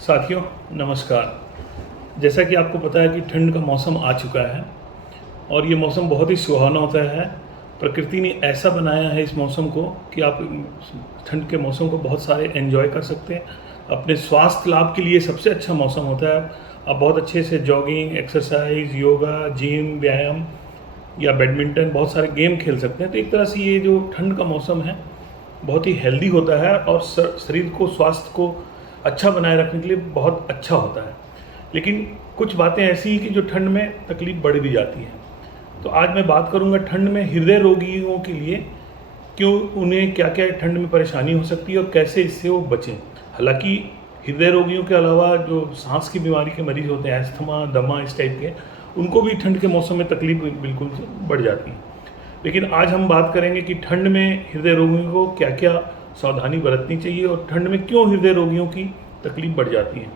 साथियों नमस्कार। जैसा कि आपको पता है कि ठंड का मौसम आ चुका है और ये मौसम बहुत ही सुहाना होता है। प्रकृति ने ऐसा बनाया है इस मौसम को कि आप ठंड के मौसम को बहुत सारे एंजॉय कर सकते हैं। अपने स्वास्थ्य लाभ के लिए सबसे अच्छा मौसम होता है। आप बहुत अच्छे से जॉगिंग, एक्सरसाइज, योगा, जिम, व्यायाम या बैडमिंटन, बहुत सारे गेम खेल सकते हैं। तो एक तरह से ये जो ठंड का मौसम है बहुत ही हेल्दी होता है और शरीर को, स्वास्थ्य को अच्छा बनाए रखने के लिए बहुत अच्छा होता है। लेकिन कुछ बातें ऐसी हैं कि जो ठंड में तकलीफ बढ़ भी जाती हैं। तो आज मैं बात करूंगा ठंड में हृदय रोगियों के लिए, क्यों उन्हें क्या क्या ठंड में परेशानी हो सकती है और कैसे इससे वो बचें। हालांकि हृदय रोगियों के अलावा जो सांस की बीमारी के मरीज होते हैं, अस्थमा, दमा, इस टाइप के, उनको भी ठंड के मौसम में तकलीफ बिल्कुल बढ़ जाती है। लेकिन आज हम बात करेंगे कि ठंड में हृदय रोगियों को क्या क्या सावधानी बरतनी चाहिए और ठंड में क्यों हृदय रोगियों की तकलीफ बढ़ जाती है।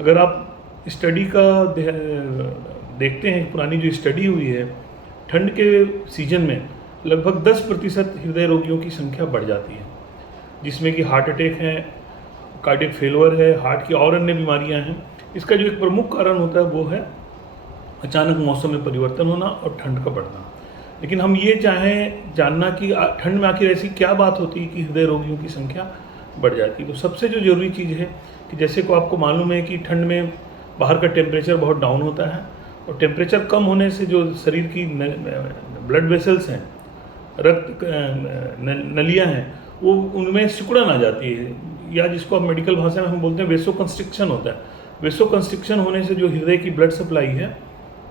अगर आप स्टडी का देखते हैं, पुरानी जो स्टडी हुई है, ठंड के सीजन में लगभग 10% हृदय रोगियों की संख्या बढ़ जाती है, जिसमें कि हार्ट अटैक है, कार्डियक फेलवर है, हार्ट की और अन्य बीमारियां हैं। इसका जो एक प्रमुख कारण होता है वो है अचानक मौसम में परिवर्तन होना और ठंड का बढ़ना। लेकिन हम ये चाहें जानना कि ठंड में आखिर ऐसी क्या बात होती है कि हृदय रोगियों की संख्या बढ़ जाती है। तो सबसे जो ज़रूरी चीज़ है कि जैसे को आपको मालूम है कि ठंड में बाहर का टेम्परेचर बहुत डाउन होता है और टेम्परेचर कम होने से जो शरीर की ब्लड वेसल्स हैं, रक्त नलियाँ हैं, वो उनमें सिकुड़न आ जाती है, या जिसको आप मेडिकल भाषा में हम बोलते हैं वेसो कंस्ट्रिक्शन होता है। वेसो कंस्ट्रिक्शन होने से जो हृदय की ब्लड सप्लाई है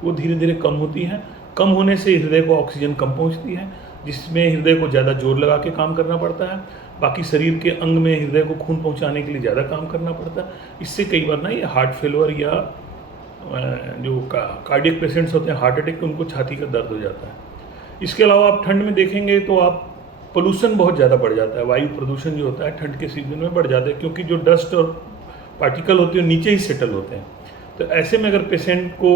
वो धीरे धीरे कम होती है। कम होने से हृदय को ऑक्सीजन कम पहुंचती है, जिसमें हृदय को ज़्यादा जोर लगा के काम करना पड़ता है। बाकी शरीर के अंग में हृदय को खून पहुंचाने के लिए ज़्यादा काम करना पड़ता है। इससे कई बार ना ये हार्ट फेलवर या जो कार्डियक पेशेंट्स होते हैं, हार्ट अटैक, उनको छाती का दर्द हो जाता है। इसके अलावा आप ठंड में देखेंगे तो आप पोल्यूशन बहुत ज़्यादा बढ़ जाता है। वायु प्रदूषण जो होता है ठंड के सीजन में बढ़ जाता है, क्योंकि जो डस्ट और पार्टिकल होते हैं नीचे ही सेटल होते हैं। तो ऐसे में अगर पेशेंट को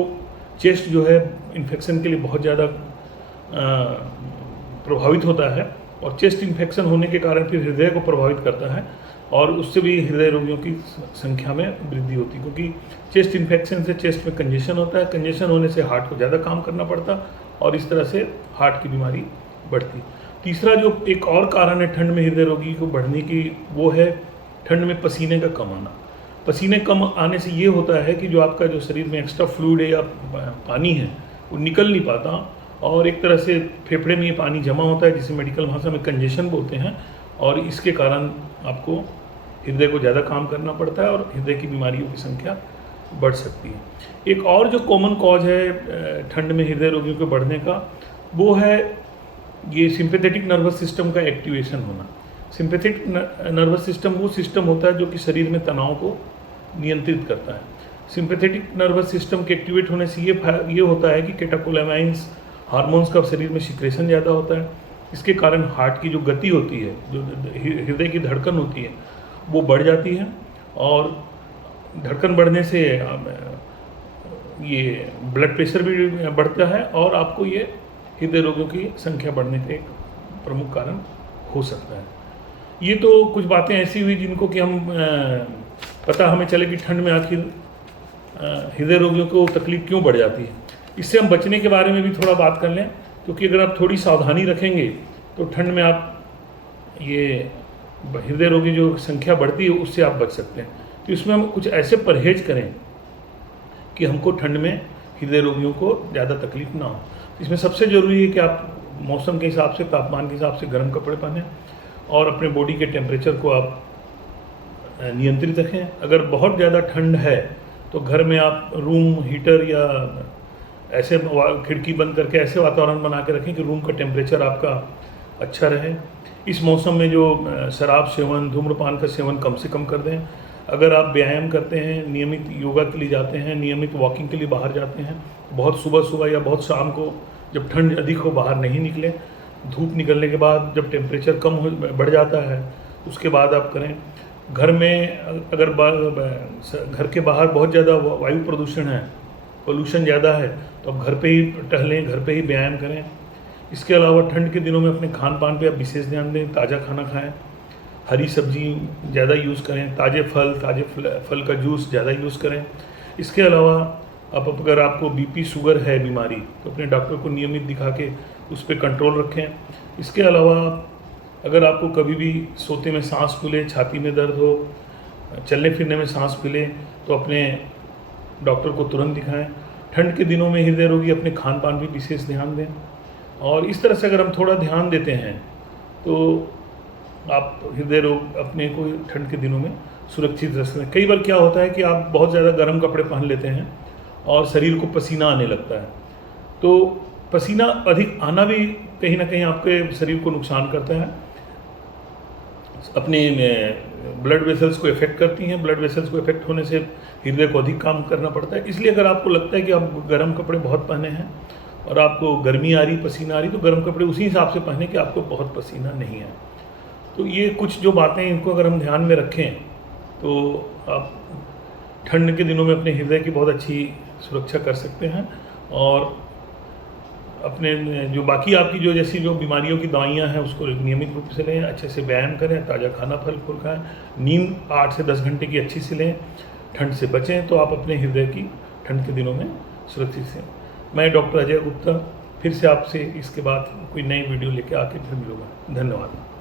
चेस्ट जो है इन्फेक्शन के लिए बहुत ज़्यादा प्रभावित होता है और चेस्ट इन्फेक्शन होने के कारण फिर हृदय को प्रभावित करता है और उससे भी हृदय रोगियों की संख्या में वृद्धि होती है, क्योंकि चेस्ट इन्फेक्शन से चेस्ट में कंजेशन होता है। कंजेशन होने से हार्ट को ज़्यादा काम करना पड़ता और इस तरह से हार्ट की बीमारी बढ़ती। तीसरा जो एक और कारण है ठंड में हृदय रोगी को बढ़ने की, वो है ठंड में पसीने का कम आना। पसीने कम आने से ये होता है कि जो आपका जो शरीर में एक्स्ट्रा फ्लूइड है या पानी है वो निकल नहीं पाता और एक तरह से फेफड़े में ये पानी जमा होता है, जिसे मेडिकल भाषा में कंजेशन बोलते हैं, और इसके कारण आपको हृदय को ज़्यादा काम करना पड़ता है और हृदय की बीमारियों की संख्या बढ़ सकती है। एक और जो कॉमन कॉज है ठंड में हृदय रोगियों के बढ़ने का, वो है ये सिंपैथेटिक नर्वस सिस्टम का एक्टिवेशन होना। सिंपैथेटिक नर्वस सिस्टम वो सिस्टम होता है जो कि शरीर में तनाव को नियंत्रित करता है। सिंपैथेटिक नर्वस सिस्टम के एक्टिवेट होने से ये होता है कि कैटेकोलामाइंस हार्मोन्स का शरीर में सिक्रेशन ज़्यादा होता है। इसके कारण हार्ट की जो गति होती है, जो हृदय की धड़कन होती है, वो बढ़ जाती है और धड़कन बढ़ने से ये ब्लड प्रेशर भी बढ़ता है और आपको ये हृदय रोगों की संख्या बढ़ने का एक प्रमुख कारण हो सकता है। ये तो कुछ बातें ऐसी हुई जिनको कि हम पता हमें चले कि ठंड में आखिर हृदय रोगियों को तकलीफ क्यों बढ़ जाती है। इससे हम बचने के बारे में भी थोड़ा बात कर लें, क्योंकि अगर आप थोड़ी सावधानी रखेंगे तो ठंड में आप ये हृदय रोगी जो संख्या बढ़ती है उससे आप बच सकते हैं। तो इसमें हम कुछ ऐसे परहेज करें कि हमको ठंड में हृदय रोगियों को ज़्यादा तकलीफ ना हो। इसमें सबसे ज़रूरी है कि आप मौसम के हिसाब से, तापमान के हिसाब से गर्म कपड़े पहनें और अपने बॉडी के टेम्परेचर को आप नियंत्रित रखें। अगर बहुत ज़्यादा ठंड है तो घर में आप रूम हीटर या ऐसे खिड़की बंद करके ऐसे वातावरण बना के रखें कि रूम का टेम्परेचर आपका अच्छा रहे। इस मौसम में जो शराब सेवन, धूम्रपान का सेवन कम से कम कर दें। अगर आप व्यायाम करते हैं, नियमित योगा के लिए जाते हैं, नियमित वॉकिंग के लिए बाहर जाते हैं, बहुत सुबह सुबह या बहुत शाम को जब ठंड अधिक हो बाहर नहीं निकलें। धूप निकलने के बाद जब टेम्परेचर कम हो बढ़ जाता है उसके बाद आप करें। घर में अगर घर के बाहर बहुत ज़्यादा वायु प्रदूषण है, पोल्यूशन ज़्यादा है, तो आप घर पे ही टहलें, घर पे ही व्यायाम करें। इसके अलावा ठंड के दिनों में अपने खान पान पे आप विशेष ध्यान दें, ताज़ा खाना खाएं हरी सब्जी ज़्यादा यूज़ करें, ताज़े फल का जूस ज़्यादा यूज़ करें। इसके अलावा अब अगर आपको बीपी शुगर है बीमारी, तो अपने डॉक्टर को नियमित दिखा के उस पर कंट्रोल रखें। इसके अलावा अगर आपको कभी भी सोते में सांस फूले, छाती में दर्द हो, चलने फिरने में सांस फूले, तो अपने डॉक्टर को तुरंत दिखाएं। ठंड के दिनों में हृदय रोगी अपने खान पान भी विशेष ध्यान दें। और इस तरह से अगर हम थोड़ा ध्यान देते हैं तो आप हृदय रोग अपने को ठंड के दिनों में सुरक्षित रख सकते हैं। कई बार क्या होता है कि आप बहुत ज़्यादा गर्म कपड़े पहन लेते हैं और शरीर को पसीना आने लगता है, तो पसीना अधिक आना भी कहीं ना कहीं आपके शरीर को नुकसान करता है, अपने ब्लड वेसल्स को इफेक्ट करती हैं। ब्लड वेसल्स को इफेक्ट होने से हृदय को अधिक काम करना पड़ता है। इसलिए अगर आपको लगता है कि आप गर्म कपड़े बहुत पहने हैं और आपको गर्मी आ रही, पसीना आ रही, तो गर्म कपड़े उसी हिसाब से पहने कि आपको बहुत पसीना नहीं है। तो ये कुछ जो बातें, इनको अगर हम ध्यान में रखें तो आप ठंड के दिनों में अपने हृदय की बहुत अच्छी सुरक्षा कर सकते हैं। और अपने जो बाकी आपकी जो जैसी जो बीमारियों की दवाइयाँ हैं उसको नियमित रूप से लें, अच्छे से व्यायाम करें, ताज़ा खाना फल फूल खाएँ, नींद 8 से 10 घंटे की अच्छी से लें, ठंड से बचें, तो आप अपने हृदय की ठंड के दिनों में सुरक्षित से। मैं डॉक्टर अजय गुप्ता फिर से आपसे इसके बाद कोई नई वीडियो लेके आके फिर मिलूँगा। धन्यवाद।